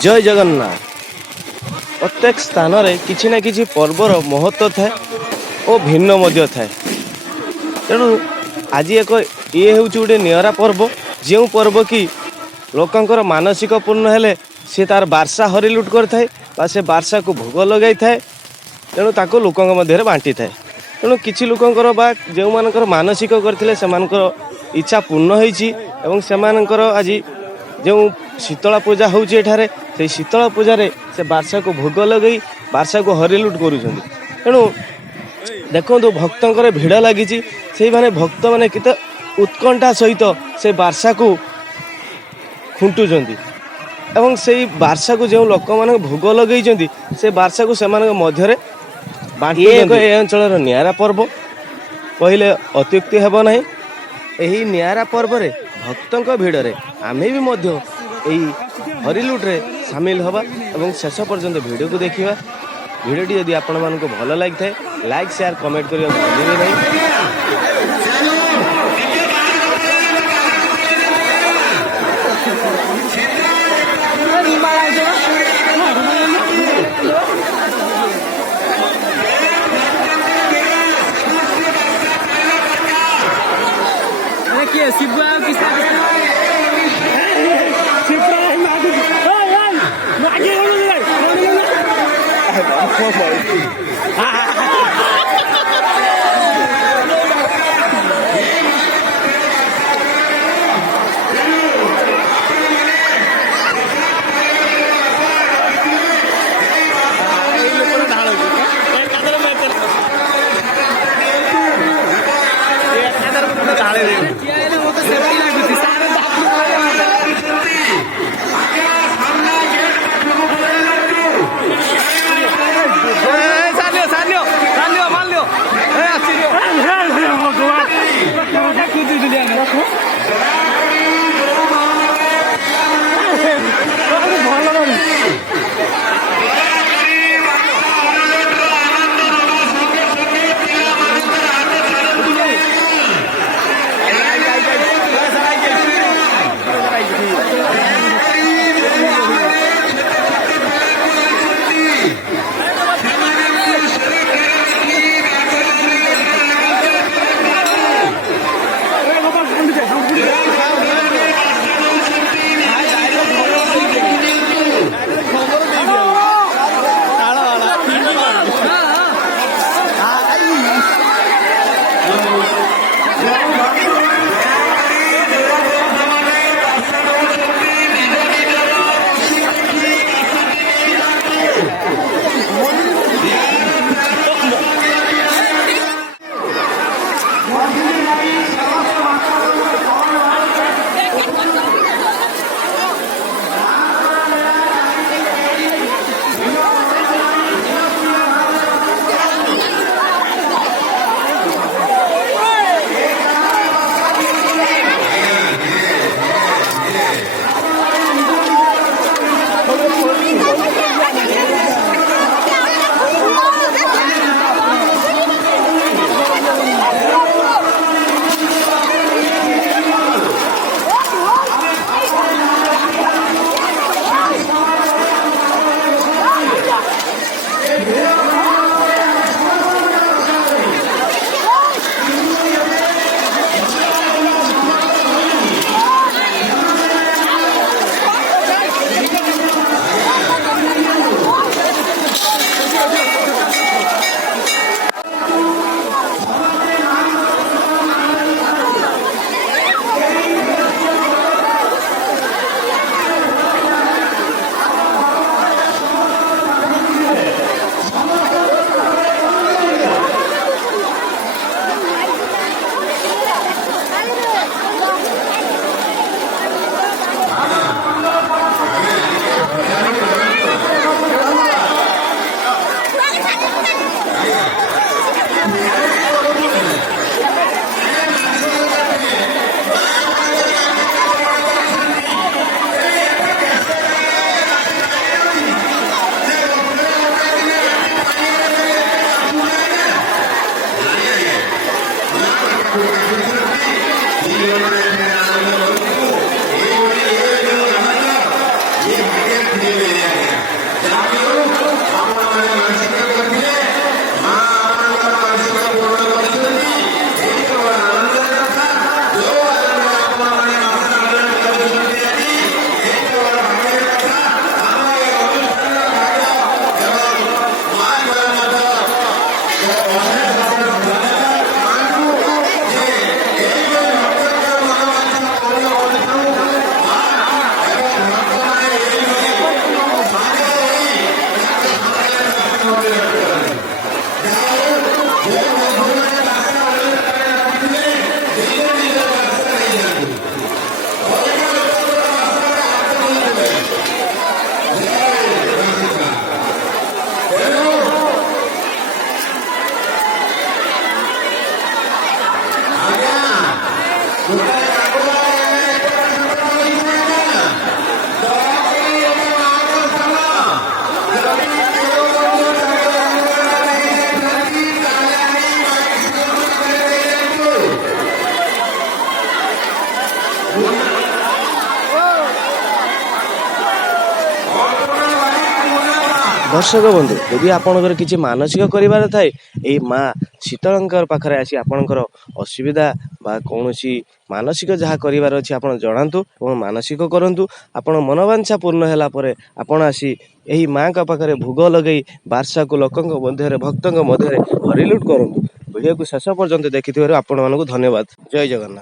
जय जगन्नाथ। प्रत्येक स्थान में किसी ना किसी पर्वर महत्व थाए और भिन्न मध्य थाए। तेणु आज एक ये हूँ गोटे निरा पर्व जो पर्व कि लोकंर मानसिक पूर्ण हेले सी तार बार्षा हरिलुट कर से बार्षा को भोग लगे थाए। तेणु ताको लोकों मध्य बांटी थाए। तेणु किसी लोकंर बा जो मानकर मानसिक करथिले सेमानकर इच्छा पूर्ण होईची एवं सेमानकर आज जो शीतला पूजा होउची एठारे से शीतला पूजा से बार्षा को भोग लगे बार्षा को हरिलुट करुछंती। तेणु देखो भक्तंकर भिड़ लगी से माने भक्त माने केते उत्कंठा सहित से बार्षा को खुंटुचंती एवं से बार्षा को जो लोक मान भोग लगे से बार्षा को से मध्य बांटी ए अंचल निरा पर्व कहले अत्युक्ति हेब नहीं। यही निरा पर्व रे भक्तों भिड़ रे आमे भी मध्य यही हरिलुट रे सामिल हवा एवं शेष पर्यंत वीडियो को देखिए। वीडियोटी यदि आपण मानक भल लगी थाए लाइक शेयर कमेंट करिया भूलिबे नहीं। दर्शक बंधु यदि आपणकर किसी मानसिक करार थाए यही माँ शीतलंकर पाखे आसी आपणकर असुविधा बा कौन मानसिक जहाँ करार अच्छे आप जनातु और मानसिक करूँ आपण मनोवांछा पूर्ण है आपण आसी यही माँ का पाखे भोग लगे बारसा को लोक मध्य भक्त मध्य रिलुट करूँ वीडियो को शेष पर्यंत देखि आपण मानक धन्यवाद। जय जगन्नाथ।